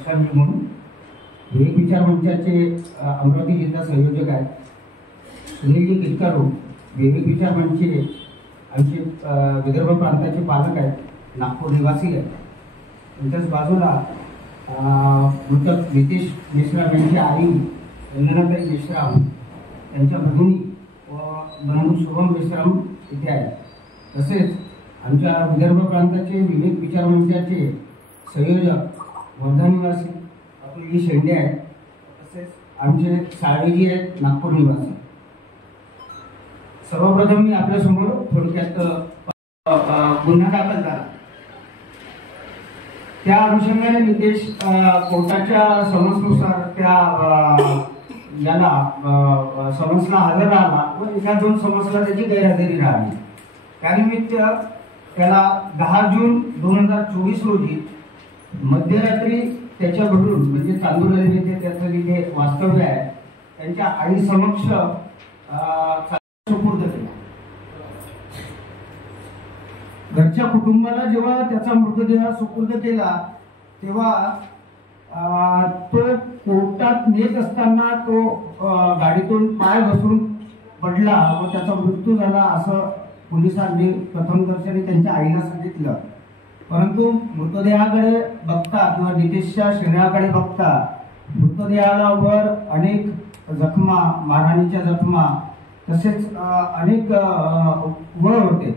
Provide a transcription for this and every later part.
प्रशांत म्हणून विवेक विचार मंचाचे अमरावती जिल्हा संयोजक आहेत. सुनीलजी किटकारू विवेक विचार मंचचे आमचे विदर्भ प्रांताचे पालक आहेत, नागपूर निवासी आहेत. त्यांच्याच बाजूला मृतक नितेश मेश्राम यांची आई रंजनाताई मेश्राम, त्यांच्या भगिनी व बंधू शुभम मेश्राम इथे आहेत. तसेच आमच्या विदर्भ प्रांताचे विवेक विचार मंचाचे संयोजक वर्धा निवासी अतुलजी शेंडे आहेत. तसेच आमचे साळवेजी आहेत, नागपूर निवासी. सर्वप्रथम मी आपल्यासमोर थोडक्यात गुन्हा दाखल झाला त्या अनुषंगाने नितेश कोर्टाच्या समन्सनुसार त्या याला समन्सला हजर राहिला व एका दोन समन्सला त्याची गैरहजेरी राहिली. त्यानिमित्त त्याला 10 जून 2024 रोजी मध्यरात्री त्याच्या घरून म्हणजे चांदुरली येथे त्याचं जिथे वास्तव्य आहे त्यांच्या आई समक्ष सुपूर्द केला. घरच्या कुटुंबाला जेव्हा त्याचा मृतदेह सुपूर्द केला तेव्हा तो कोर्टात नेत असताना तो गाडीतून पाय घसरून पडला व त्याचा मृत्यू झाला असं पोलिसांनी प्रथमदर्शनी त्यांच्या आईला सांगितलं. परंतु मृतदेहाकडे बघता किंवा नितेशच्या शरीराकडे बघता मृतदेहाला वर अनेक जखमा, मारहाणीच्या जखमा तसेच अनेक वर होते.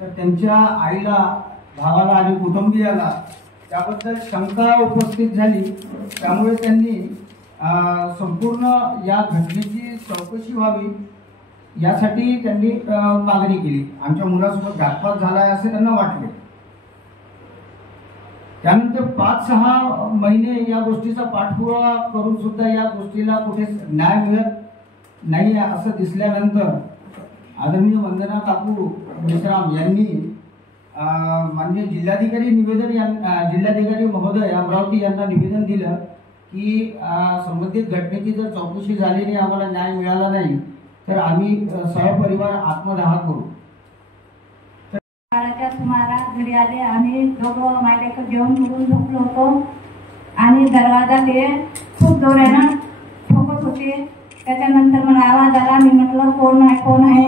तर त्यांच्या आईला, भावाला आणि कुटुंबियाला त्याबद्दल शंका उपस्थित झाली. त्यामुळे त्यांनी संपूर्ण या घटनेची चौकशी व्हावी यासाठी त्यांनी मागणी केली. आमच्या मुलासोबत घातपात झाला आहे असे त्यांना वाटले. त्यानंतर 5-6 महिने या गोष्टीचा पाठपुरावा करून सुद्धा या गोष्टीला कुठे न्याय मिळत नाही असं दिसल्यानंतर आदरणीय वंदना काकू मेश्राम यांनी माननीय जिल्हाधिकारी जिल्हाधिकारी महोदय अमरावती यांना निवेदन दिलं की संबंधित घटनेची जर चौकशी झालेली आम्हाला न्याय मिळाला नाही तर आम्ही सहपरिवार आत्मदाह करू. सुमारास घरी आले. आम्ही दोघं मायलेकर जेवण करून झोपलो होतो आणि दरवाजा ते खूप जोरानं ठोकत होते. त्याच्यानंतर मला आवाज आला. मी म्हटलं कोण आहे कोण आहे.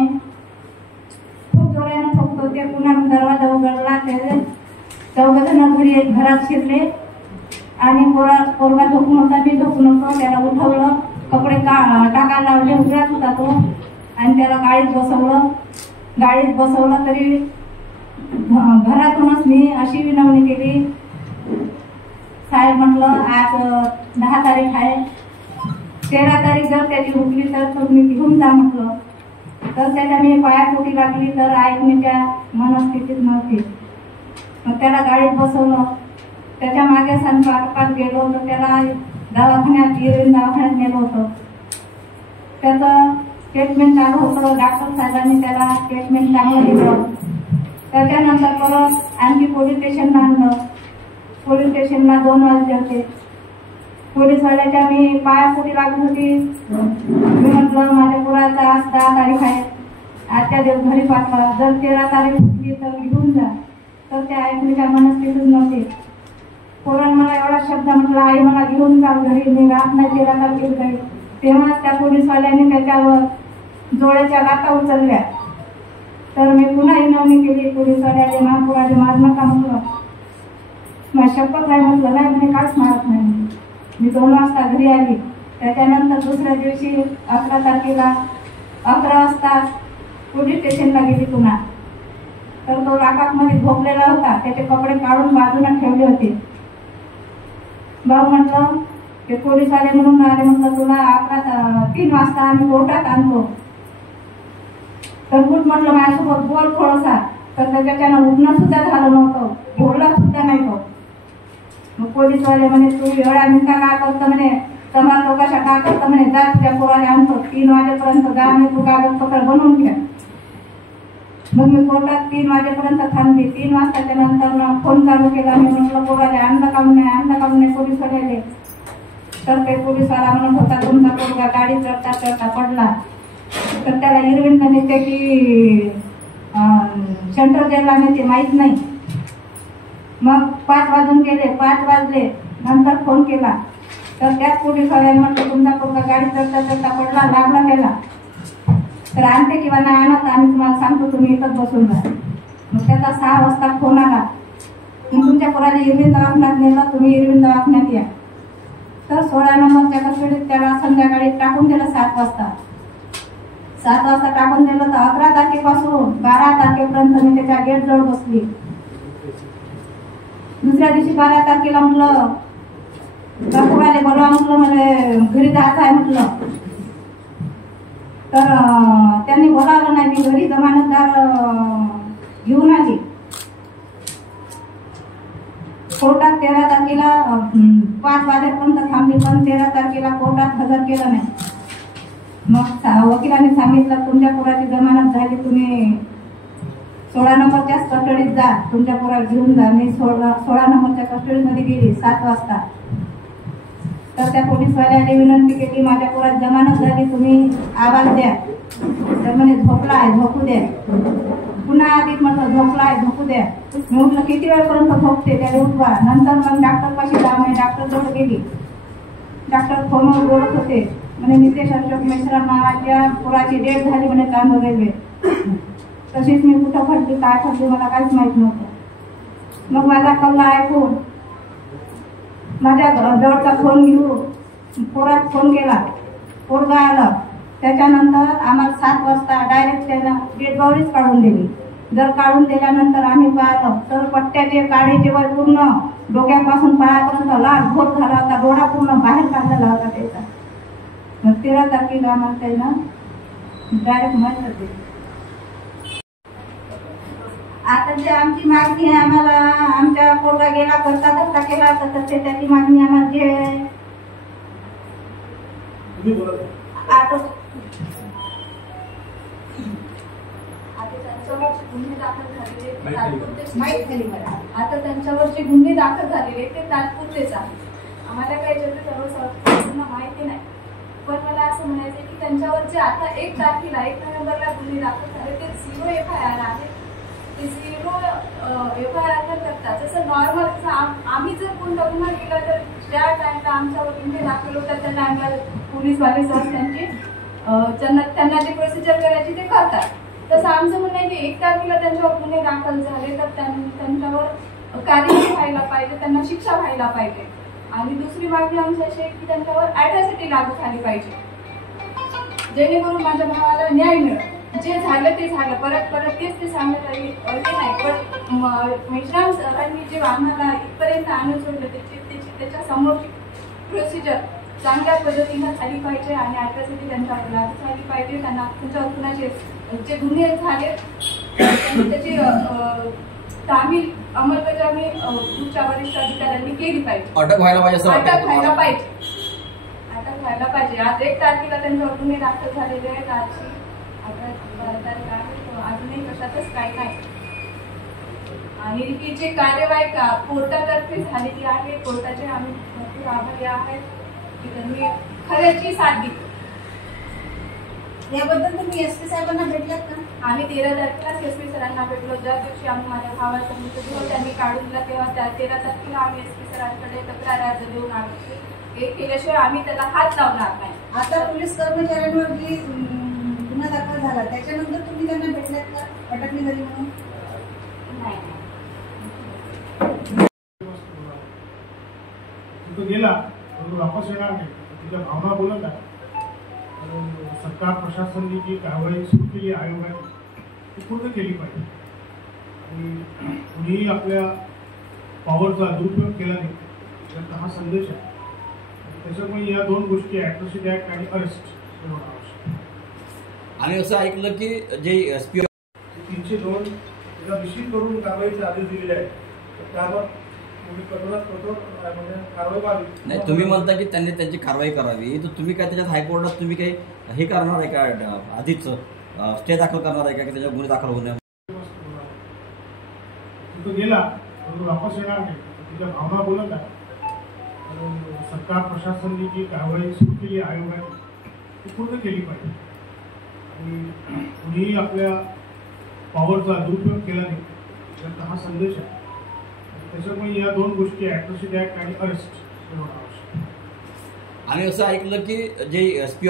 खूप जोरानं ठोकत होते. पुन्हा दरवाजा उघडला. ते चौघजण घरात शिरले आणि पोरगा झोपून होता. मी झोपून होतो. त्याला उठवलं, कपडे टाकायला लावले. उघड्यात होता तो आणि त्याला गाडीत बसवलं तरी घरातूनच मी अशी विनवणी केली. साहेब म्हटलं आज 10 तारीख आहे, 13 तारीख जर त्याची हुकली तर तुम्ही घेऊन जा म्हटलं. तर त्याला मी पायापोटी लागली तर ऐकण्याच्या मनस्थितीत नव्हती. मग त्याला गाडीत बसवलं. त्याच्या मागे संपात गेलो तर त्याला इरविन दवाखान्यात नेलं होतं. त्याचं ट्रीटमेंट चालू होतं. डॉक्टर साहेबांनी त्याला ट्रीटमेंट चांगलं दिलं. त्याच्यानंतर परत आणखी पोलीस स्टेशनला आणलं. पोलीस स्टेशनला 2 वाजले होते. पोलीसवाल्याच्या मी पायापोटी लागत होती. मी म्हटलं माझ्या पोराचा आज 10 तारीख आहे, आजच्या दिवस घरी पाठवा. जर 13 तारीख होती तर घेऊन जा. तर त्या ऐकण्याच्या मनस्थितीच नव्हती. पोरानं मला एवढा शब्द म्हटला, आई मला घेऊन जा घरी, मी राहत नाही 13 तारखेला घरी. तेव्हाच त्या पोलीसवाल्याने त्याच्यावर जोड्याच्या लाटा उचलल्या. तर मी पुन्हा विनवणी केली पोलीसवाल्याने, महापुराने मार नका म्हटलं. माझी शपथ आहे म्हटलं. नाही म्हणे काहीच मारत नाही. मी 2 वाजता घरी आली. त्याच्यानंतर दुसऱ्या दिवशी 11 तारखेला 11 वाजता पोलीस स्टेशनला गेली पुन्हा. तर तो लाकामध्ये झोपलेला होता. त्याचे कपडे काढून बाजूला ठेवले होते. भाऊ म्हटलं ते पोलीसवाले म्हणून आले. म्हटलं तुला 3 वाजता आम्ही कोर्टात आणतो. तर गुड म्हटलं माझ्यासोबत बोल थोडासा. तर त्याच्यानं उठणं सुद्धा झालं नव्हतं, बोलला सुद्धा नाही तो. मग पोलीसवाले म्हणे तू एवढ्या मिनिटा काय करतो म्हणे, समाज लोकांच्या काय करतो म्हणे, जा तुझ्या पोराने आणतो. 3 वाजेपर्यंत जा म्हणे, तू कागदपत्र बनवून घ्या. मग मी कोर्टात 3 वाजेपर्यंत थांबली. 3 वाजताच्या नंतर फोन चालू केला. मी म्हटलं पोराले आणलं काऊन नाही पोलीसवाल्याले. तर ते पोलीसवाला म्हणत होता तुमचा पोरगा गाडी चढता पडला. तर त्याला इरविन नेते की सेंट्रल जेलला नेते माहीत नाही. मग 5 वाजून गेले. 5 वाजले नंतर फोन केला तर त्याच पोलिसवाल्याने म्हटलं तुमचा पोरगा गाडी चढता चढता पडला, लागला त्याला, तर आणते किंवा नाही आणत आम्ही तुम्हाला सांगतो, तुम्ही इथंच बसून जा. मग त्याचा 6 वाजता फोन आला, मग तुमच्या पोराला इरविन दवाखान्यात नेलं, तुम्ही इरविन दवाखान्यात या. तर 16 नंबरच्या कस्टडीत त्याला संध्याकाळी टाकून दिलं 7 वाजता. 7 वाजता टाकून दिलं तर 11 तारखेपासून 12 तारखेपर्यंत मी त्याच्या गेट जवळ बसली. दुसऱ्या दिवशी 12 तारखेला म्हटलं डॉक्टरवाले बोलवा, म्हटलं मला घरी जायचं आहे म्हटलं. तर त्यांनी बोलावलं नाही, मी घरी जमानतदार घेऊन आली. कोर्टात 13 तारखेला 5 वाजेपर्यंत थांबली, पण 13 तारखेला कोर्टात हजर केलं नाही. मग वकिलांनी सांगितलं तुमच्या पोराची जमानत झाली, तुम्ही 16 नंबरच्याच कस्टडीत जा, तुमच्या पोराला घेऊन जा. मी 16 नंबरच्या कस्टडीमध्ये गेली 7 वाजता. तर त्या पोलीसवाल्याने विनंती केली, माझ्या पोरात जमानत झाली, तुम्ही आवाज द्या. तर म्हणे झोपला आहे, झोपू द्या. पुन्हा आधीच म्हटलं झोपला आहे, झोपू द्या. मी म्हटलं किती वेळपर्यंत झोपते, त्याला उठवा. नंतर मग डॉक्टर पाशी जा म्हणे, डॉक्टर जवळ गेली. डॉक्टर फोनवर बोलत होते, म्हणे नितेश अशोक मेश्राम नावाच्या पोराची डेट झाली म्हणे चांदूर रेल्वे. तशीच मी कुठं फटली, काय फटली मला काहीच माहित नव्हतं. मग माझा कल्ला ऐकून माझ्या जवळचा फोन घेऊन पोरात फोन केला, पोरगा आलं. त्याच्यानंतर आम्हाला 7 वाजता डायरेक्ट त्याला गेट जवळच काढून दिली. जर काढून दिल्यानंतर आम्ही पाहिलं तर पट्ट्याचे काढीचे वय पूर्ण डोक्यापासून पायापर्यंत लाल घोट झाला होता, डोळा पूर्ण बाहेर काढलेला होता त्याचा. मग 13 तारखेला आम्हाला त्यानं डायरेक्ट माहीत होते. आता जे आमची मागणी आहे, आम्हाला आमच्या पोरगा गेला करता धक्का केला तर त्याची मागणी आम्हाला जे आता आता त्यांच्यावरचे गुन्हे दाखल झालेले ते तात्पुरतेच आहे. आम्हाला काही त्याचं सर्व माहिती नाही, पण मला असं म्हणायचं की त्यांच्यावरचे आता 1 तारखेला 1 नोव्हेंबरला गुन्हे दाखल झाले ते 0 FIR आहे. ते 0 FIR करता जसं नॉर्मल आम्ही जर कोणता गुन्हा केला तर ज्या टाइमला आमच्यावर गुन्हे दाखल होतात त्या टाइमला पोलीसवाले सर त्यांना जे प्रोसिजर करायची ते करतात. तसं आमचं म्हणणं आहे की 1 तारखेला त्यांच्यावर गुन्हे दाखल झाले तर त्यांच्यावर कार्यवाही व्हायला पाहिजे, त्यांना शिक्षा व्हायला पाहिजे. आणि दुसरी मागणी आमची अशी आहे की त्यांच्यावर ॲट्रॉसिटी लागू झाली पाहिजे, जेणेकरून माझ्या भावाला न्याय मिळेल. जे झालं ते झालं, परत तेच ते सांगत आहे ते नाही. पण मेश्राम सरांनी जे आम्हाला इथपर्यंत आणून सोडलं त्याच्या समोरची प्रोसिजर चांगल्या पद्धतीनं झाली पाहिजे आणि ॲट्रॉसिटी त्यांच्यावर लागू झाली पाहिजे. त्यांना त्यांच्यावर कुणाचे जे गुन्हे झाले त्याची तामील अंमलबजावणी पुढच्या वरिष्ठ अधिकाऱ्यांनी केली पाहिजे. अटक व्हायला पाहिजे. अटक व्हायला पाहिजे. आज 1 तारखेला त्यांच्यावर गुन्हे दाखल झालेले आहेत. आजची 11 तारीख आहे, अजूनही कशातच काही नाही. आणि ही जी कार्यवाही कोर्टातर्फे झालेली आहे, कोर्टाचे आम्ही भरपूर आभारी आहेत की त्यांनी खऱ्याची साथ दिली. याबद्दल तुम्ही SP साहेबांना भेटलात का? आम्ही 13 तारखेला SP सरांना भेटलो. ज्या दिवशी आम्ही माझ्या भावाचा मृतदेह त्यांनी काढून दिला तेव्हा 13 तारखेला आम्ही SP सरांकडे तक्रार अर्ज देऊन आलो. हे केल्याशिवाय आम्ही त्याला हात लावणार नाही. आता पोलीस कर्मचाऱ्यांवर जी गुन्हा दाखल झाला त्याच्यानंतर तुम्ही त्यांना भेटलात का, अटक झाली म्हणून? नाही. गेला वापस येणार नाही, तिच्या भावना बोलत आहे. सरकार प्रशासनाने जी कारवाई सुरू केली आयोगाने ती पूर्ण केली पाहिजे आणि कुणीही आपल्या पॉवरचा दुरुपयोग केला नाही याचा हा संदेश आहे. त्याच्यामुळे या 2 गोष्टी ॲट्रॉसिटी ॲक्ट आणि अरेस्ट हे होणं आवश्यक. आणि असं ऐकलं की जे SP 302 त्याचा निश्चित करून कारवाईचे आदेश दिलेले आहेत, त्यावर कठोरात कठोर म्हणजे कारवाई व्हावी. नाही, तुम्ही म्हणता की त्यांनी त्यांची कारवाई करावी, तर तुम्ही काय त्याच्यात हायकोर्टात तुम्ही काही हे करणार आहे का, आधीच स्टे दाखल करणार आहे का की त्याच्या गुन्हे दाखल होऊ नये? तो गेला वापस येणार नाही, तिच्या भावना बोलत आहे. सरकार प्रशासनाने जी कारवाई सुरू केली आयोगाने ती पूर्ण केली पाहिजे आणि कुणीही आपल्या पॉवरचा दुरुपयोग केला नाही याचा हा संदेश आहे. त्याच्यामुळे या 2 गोष्टी ॲट्रॉसिटी ॲक्ट आणि अरेस्ट हे होणं आवश्यक आहे. आम्ही असं ऐकलं की जे एसपी